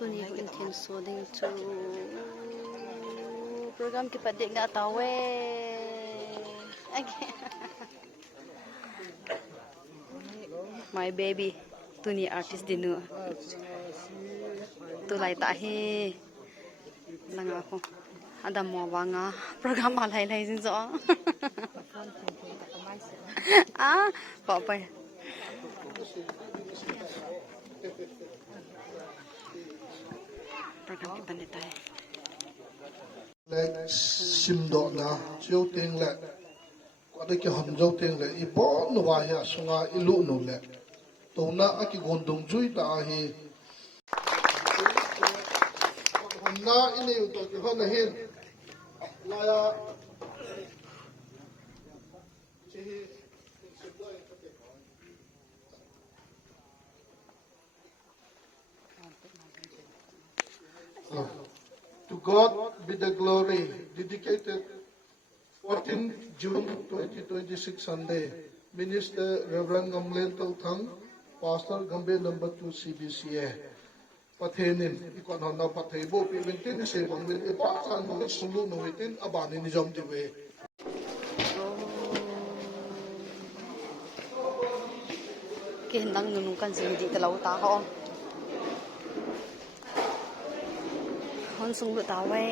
Tuni ko intien so ding chu program ki padik nga tawe my baby Tuni artist dinu tu lai ta hi langa ko adam mo wanga program alai lai jin zo pa pa program ki pandit hai le simdo na chiu teng le ko de ki hom jo teng le I bo no wa ya sunga ilu no le to na aki gondong jui ta hi na ine u to ki hon hin la ya To God be the glory. Dedicated 14th June 2026 Sunday. Minister Reverend Gamlen Tauthang, Pastor Gambe number 2 CBCA. Pathenin ikon hona pathebo pimentin se bangwil e pasan mo sulu no itin abani ni jom diwe. Kendang nunung kan sindi talaw ta ho hon sung lu tawe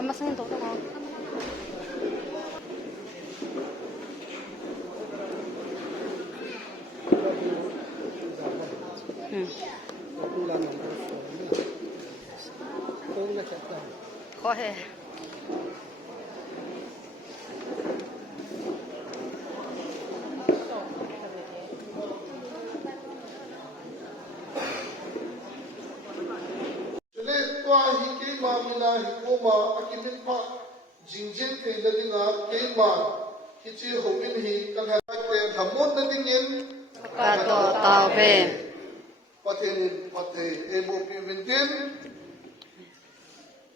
amma sangin to ko khó he Chule kwa hi ke ma mina hi ko ma akimin pa jingjin te la dinga ke ma ki chi hobin hi kan ha te thamon na dingin ka to tawe pathenin pathe ebo pimentin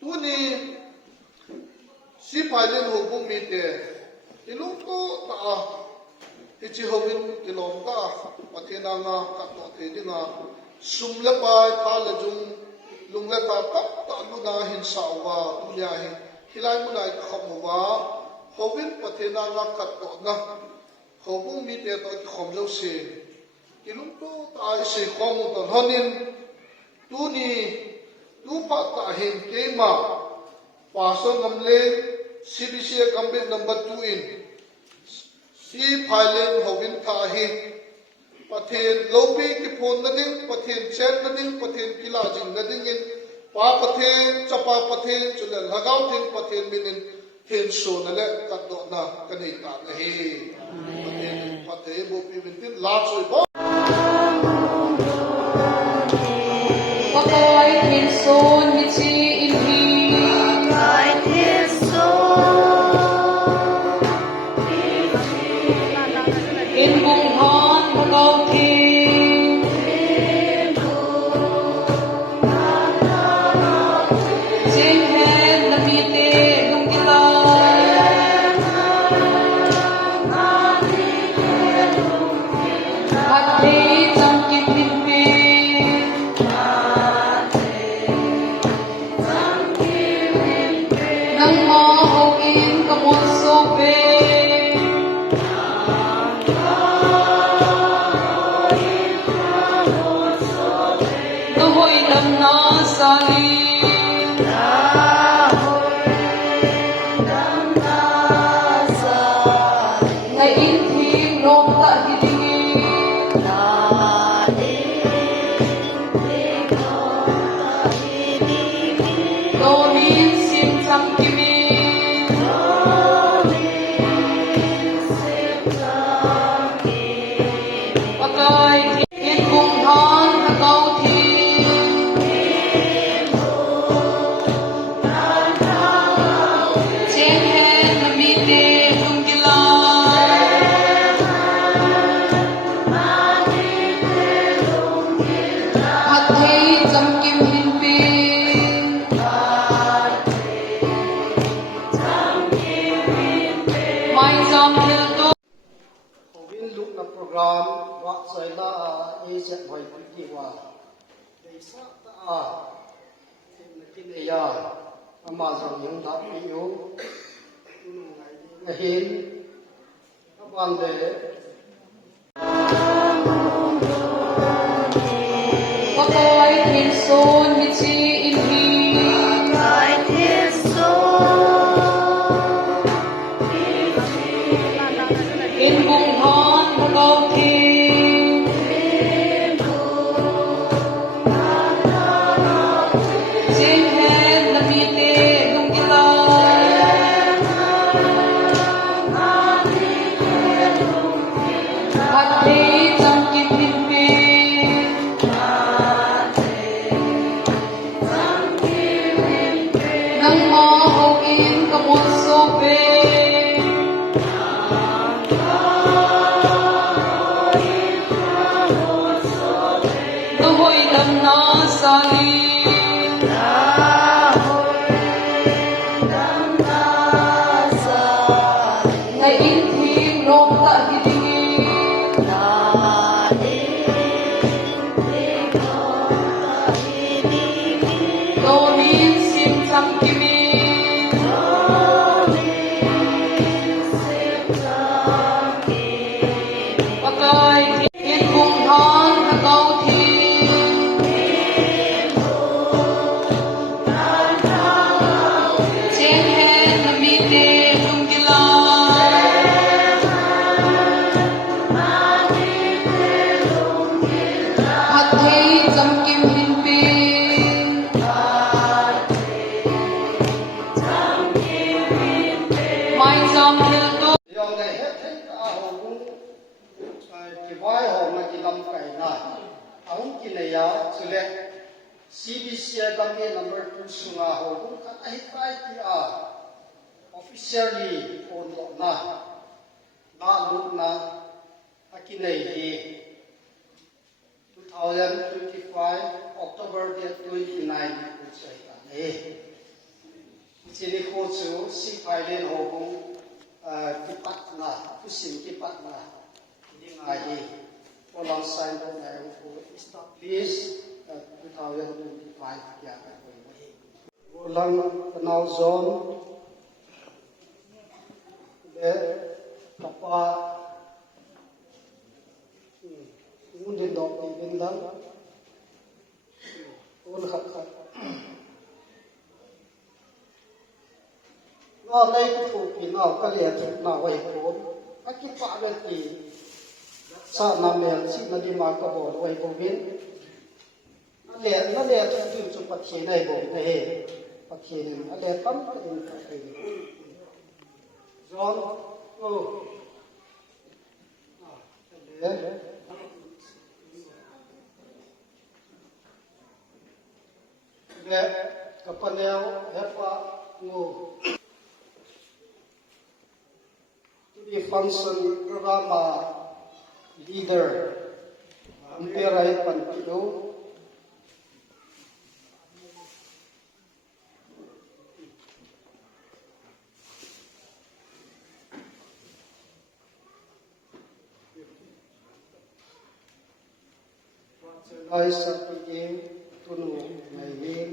Tuni si pailen hobung mi te ilung to ta ichi hobin ilong ta pathena nga ka to te dinga sumla pai tha la jung lungla ta ta lu na hin sawa tunya hi hilai mu lai khomwa hobin pathena nga ka to na hobung mi te to khom lo se ilung to ta se khom to honin tuni Lupa tahin kema Pastor Gamle CBCA Gambe number 2 in Si Pailen Hovin tahin Pathen Lobi ki phone na ding Pathen chen na ding Pathen kilajing na ding in Pa Pathen Chapa Pathen Chula lagaw ting Pathen minin Hen so na le kato na kanita na he Pathen Pathen Bopi mintin Latsoy bo Pakai thiên son hi chi in hi kai thiên son in bung han pakau thi Jing hen na mi te lung kita Hat thi chang ki tin pe Nang ma ho in kamon so pe No hoi lam na sali Ngai in thim rom ta hi dingi Do min sim chang ki mi Pakai in bung han pakau thi Chen hen na mi te lung gila Hat thei cham kim hin pe จะหอยดีว่าในสักตาที่ในยาอามาสังยังทับมีอยู่เห็นวันเด ปะกอยเทียนโซนฮิจีอินฮีอินบุงทอนพะเกาทีเจงแฮนละมีเตลุงกิลาพัดเทจังกินพินปีนังมอเฮาอินกะมดโซเปตะหอยดำนาสาลีในอินทีมโลกตะกิดิโดมินซิมซัมกิมีปะกายเทียนบุงทอนพะเกาทีเจงแฮนละมีเตลุงกิลาพัดเทจังกิมหินปีไม่จำเฮลโต ยองได้เฮ็ดให้ตาหงที่ไว้หงมาที่ลำไก่น่ะเอากินในยาสุเล CBC กำเนิด number 2สุงาหงคันไอ้ใครที่officially โอนออกนะน่าลุกนะอากินในที่2025 October 29 คุณใช่กันที่นี่โคชูสิไปเล่นหงที่ปัตนาผู้สิงที่ปัตนาที่ไงพอลอง sign ตรงไหนผู้ establish 2025อย่างไรพอลองนาวโซนเด็กกับป้ามุนเดินดอกที่เป็นลังคนขับนอกในผู้ปีนอกก็เรียนถึงนอกไว้โคนอากิปะเวทีสานาเมลสินาดิมากระบอกไว้โบวินนั่นแหละจุดปัจเจในโบในปัจเจนนั่นแหละตั้งเป็นปัจเจนจอนโอ้และกับปัญญาเฮปะงู the function program leader Amperai Pantino I sapigim tunu mayin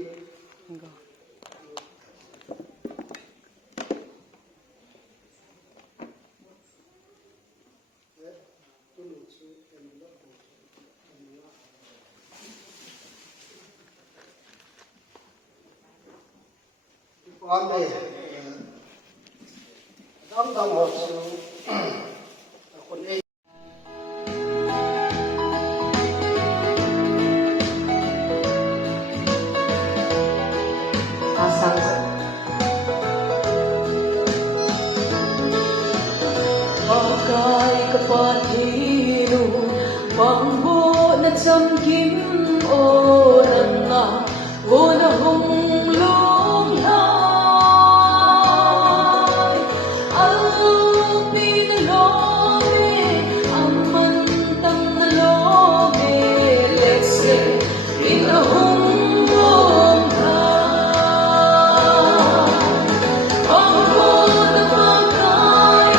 Ame dam hosuคนเอง Pakai kepadilu Bangbo na chamkim oran na Gona hong lung hai Alpi na lobe Amman tam na lobe Let's say Ina hong lung hai Bangbo na pakai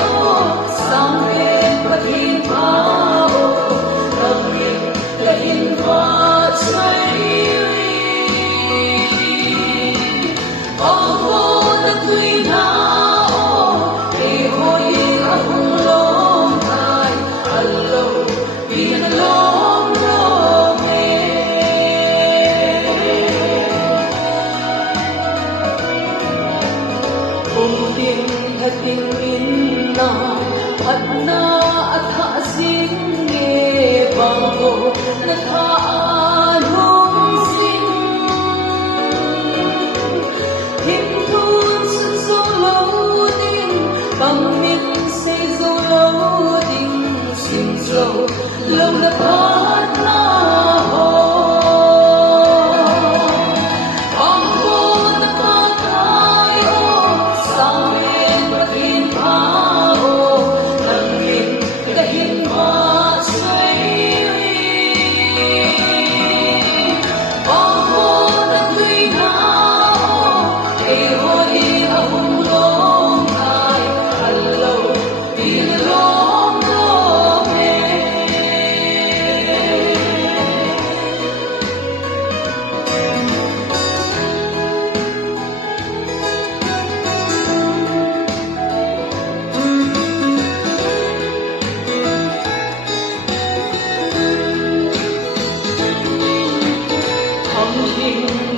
Sampai pagi mau Kami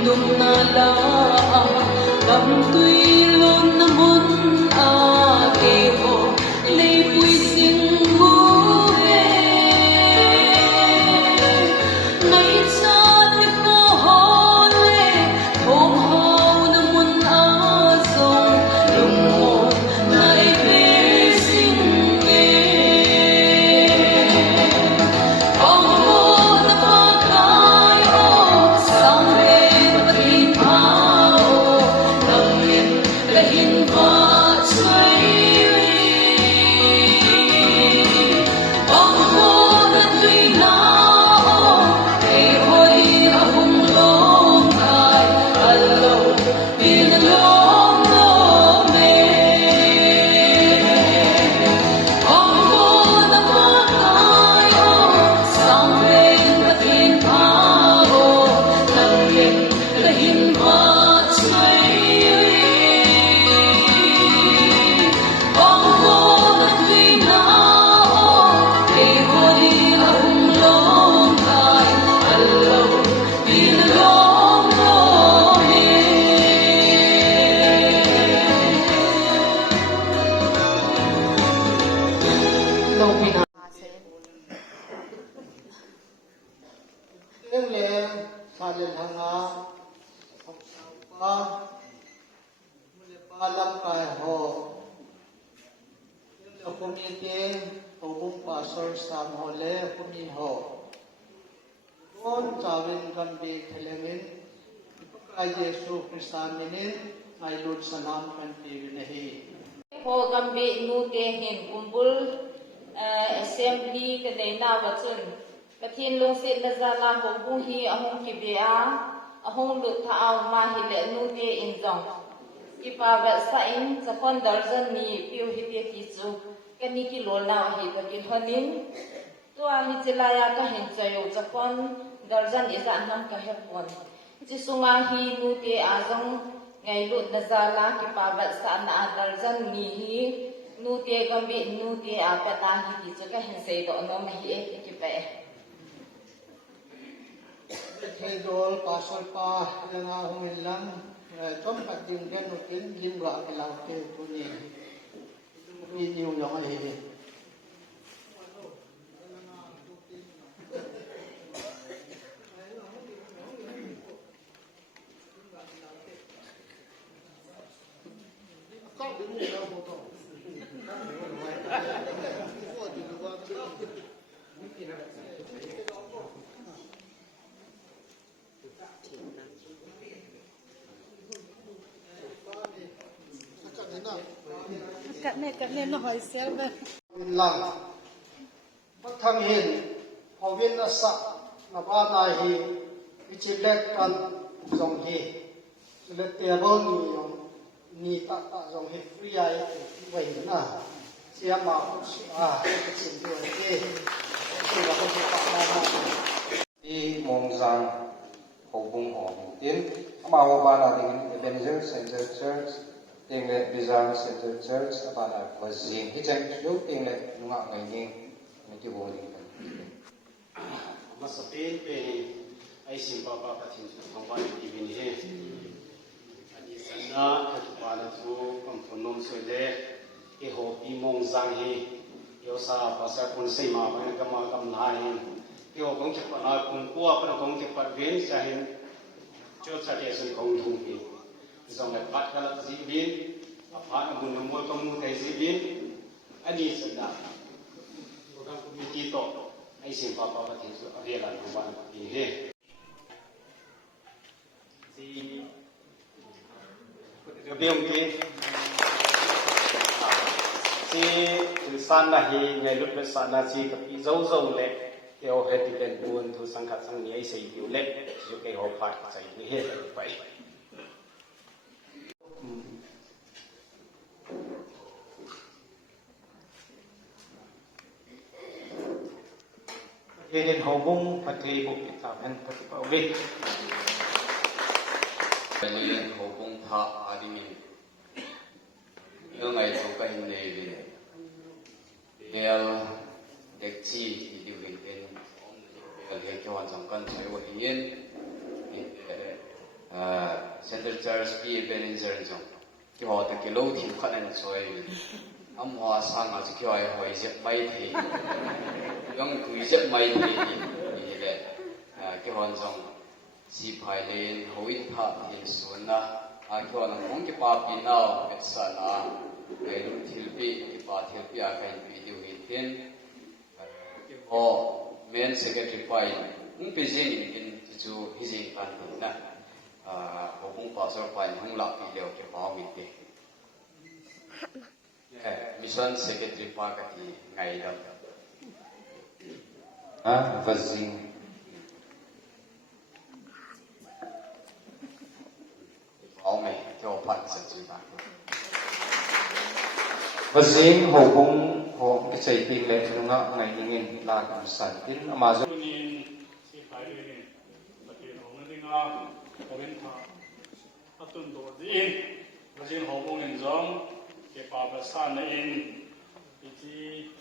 lum na la kam tui lon na mon a ke ho le pui sing mo ve nai cha te ko ho le thom ho na mon a song lum mo nai pe sing ve ong ho na pa kai o sam ve patin pa o nam yin la hin va chai ong ho na tui na o ei hoi a hum long kai allo bin long lo me ong ho na pa kai o sam ve patin pa o nam yin la hin va chai ong ho na tui na o ei hoi a hum long kai allo bin long lo me lo mi na อาเซน eng le sa le hanga hok sau pa mule pa lam kai ho lo community to bum pastor sam ho le kumi ho on chawin kan be thelengin kai Jesu Kristan minin ngai lut sanam kan ti ne hi ho gambe nu te hin kumbul assembly ke nei na wa chun pathin lung se na za la ho bu hi ahong ki be a ahong lu tha aw ma hi le nu te in jong ki pa wa sa in sa kon darjan ni piu hi te ti chu ke ni ki lo na hi ka kin honin to a mi chela ya ka hin chayo cha kon darjan e za nam ka he pon chi sunga hi nu te a jong ngai lut na za la ki pa wa sa na darjan ni hi nu te gambe nu te a pa ta hi ti chu ka hin sei do no ma hi e ki pe thei dol pastor pa langa hongin lang chom ka ting den no tin lim ra ke lang ke tu ni ni niu yong ai hi Kat ne no hoi sel be win lang bắt thang hin ho win na sa na ba na hi chi lek kan zong hi le te bo ni yong ni ta zong hi free ai wei na sia ma si a ke chin du ke ke la ko pa na na đi mong rằng hậu bung họ tiến mà họ ban là tiếng Ebenezer Center Church tiếng lệ Bizarre Center Church ban là và riêng cái chân lúc tiếng lệ đúng không ngày nhiên mình chưa buồn gì Masapin pe ai simpa pa pathin thongwan ibin he ani sanna thatupa na chu komponom soile e ho pi mong zang he yo sa pasa kun sei ma ba kam na he yo kong chep na kun kwa pa kong chep pa ven sa hin cho sa de sun kong thung he zong le pat kala ji bin apa na mun mo ko mu te ji bin ani sanna program committee to ai simpa pa pathin chu avela thongwan ni he Biong ki si san na hi ngai lut le san na si ka pi zau zau le ke o heti len buan thu sangkhat sang ni ai sei biu le ju ke ho phat ka sai ni he pai he den ho bung phathei bu ki ta han phat pa we Pagilian hopong ha adimin. Yung ay tukay nilin. Diyal dekchi idiwin ken. Diyal hekyawan sangkan sayo hingin. Center Church P. Ebenezer Jong ki ho ta ki lo thim khat an choi am ho sang a ki hoi hoi je mai thi yong kui je mai thi ni le ki hon jong si phai len hoin tha hin sun na a ki hon mong ki pa pi na et sa na le lu thil pi ki pa thil pi a kan pi diu hin tin ki ho main secretary pai ung pi jing in chu hi jing kan na ho bung pa so pai hung la pi leo ke pa mi te mission secretary pa ka ti ngai da vazing ao me cho pan sa chi ba vazing ho bung ho ke chai ting le nga ngai ingin la ka san tin ama zo nin si phai le ta ke ho na dinga hoben tha atun do din vazing ho bung in jong ke pa ba san na in iti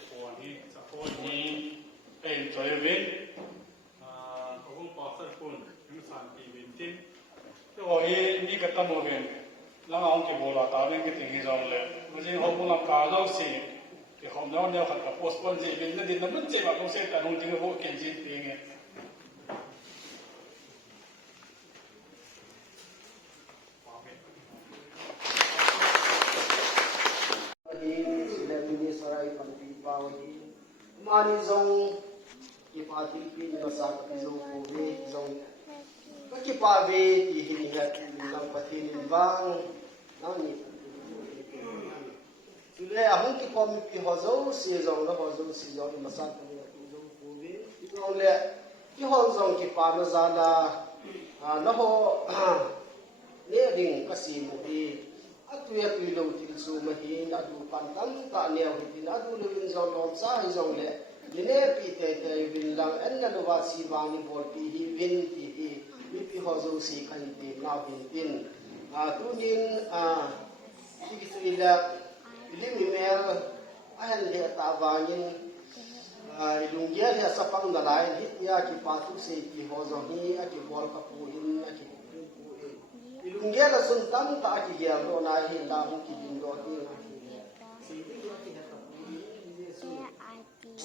ho ni cha ho ni en joy wen ho bung pa sa kun ni san ti win tin to ho ni ka ta mo wen la ngong ke bo la ta wen ke ting hi jong le vazing ho bung la ka lo si thì hôm đó nếu phải postpone gì mình nên nó mất chế mà công sẽ cả đồng tiền vô kiện gì tiền nghe mani zong ki pa ti pin no sa ka zo ko ve zong ka ki pa ve ti hin ha lang pa tin wang na ni le ahun ki kom ki hozo si zong na hozo si zong ma sa ka ni tu zong ko ve zong le ki hon zong ki pa na za na ho le ding ka si mu di atu lo til su ma hi na du pan tam ta ne ho ti na du le win zong lom sa hi zong le ne pi te win lang en na do wa si wa ni bol pi hi win ti hi mi pi hozo si kan ti na win tin tu nin ti ki tu ila lim email ahan le ta wa nin ilung ya le sa pang da lai hit ya ki pa tu se ki hozo hi a ki bol ka pu in a ki ilungge la sun tam ta ki ya do na hin da hun ki din do ti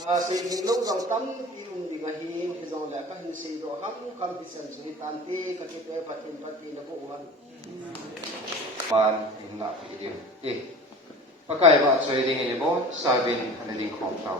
na se hin lo jong tam ki di ga hin ki jong la ka hin se do ham kam ti san sui tan te ka ki pe patin na ko wan man in la pi dio pakai ba choi ding ni bo sabin an ding khom tau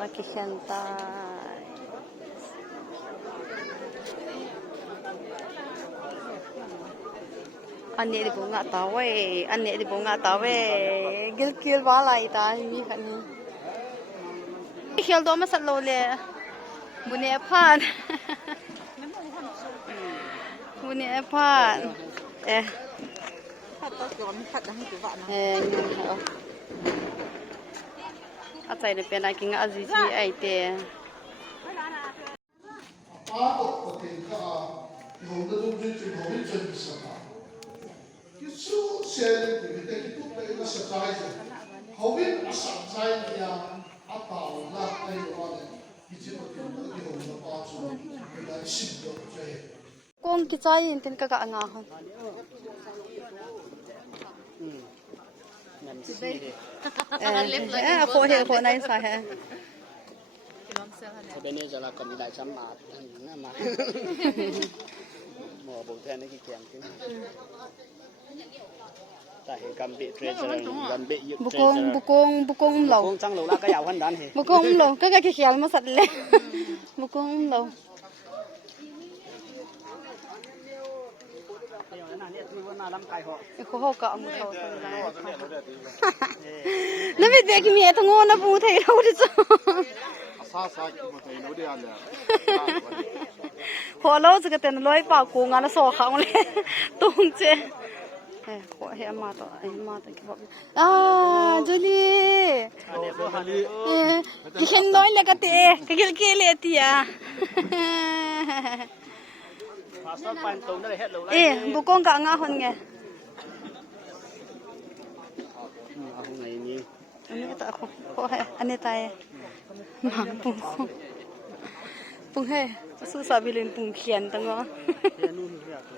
Laki santai. Anh đi bộ ngã tàu ấy, anh đi bộ ngã tàu ấy, gil vá lại ta mi khăn ni. Khiêu đó mà sát lô le, bún nè phan, bún nè phan,อาใจเลยเป็นอะไรกินอาจีจีไอเตะ Ako patin ka yung nadungdun yung hawin dyan sa ka. Kisu selling kita itu tayo sa tayo. Hawin asang tayo niya ataw na tayo wala. Iti patin ka yung napaso na isimdo tayo. Kung kicayin tin kakaangahon. Ako na yun sa he. Bên giờ là cầm đại sắm mát, mà mùa bùng then cái kèm cái tại cầm bị treasure cầm bị bukong lầu. bukong trăng lầu là cái ảo hơn đàn thì bukong lầu cái khéo mà sạch lên. Bukong lầu. Ko ho ka mo so. Nam bit be ki me thongo na bu thai ro de so sa sa ki mo thai no de ya le ho lo zga ten loi pa ko nga na so khang le tung che ho he ma to ki bo Julie ki khen noi le ka te ki gil ke le ti ya Pasal pan tong dah het lo. bu kong ka nga hon nge Aku ngai ni. ani ta ko ho he ani ta e ma pung he su sa bilin pung khian ta ngo Dia nu ni aku.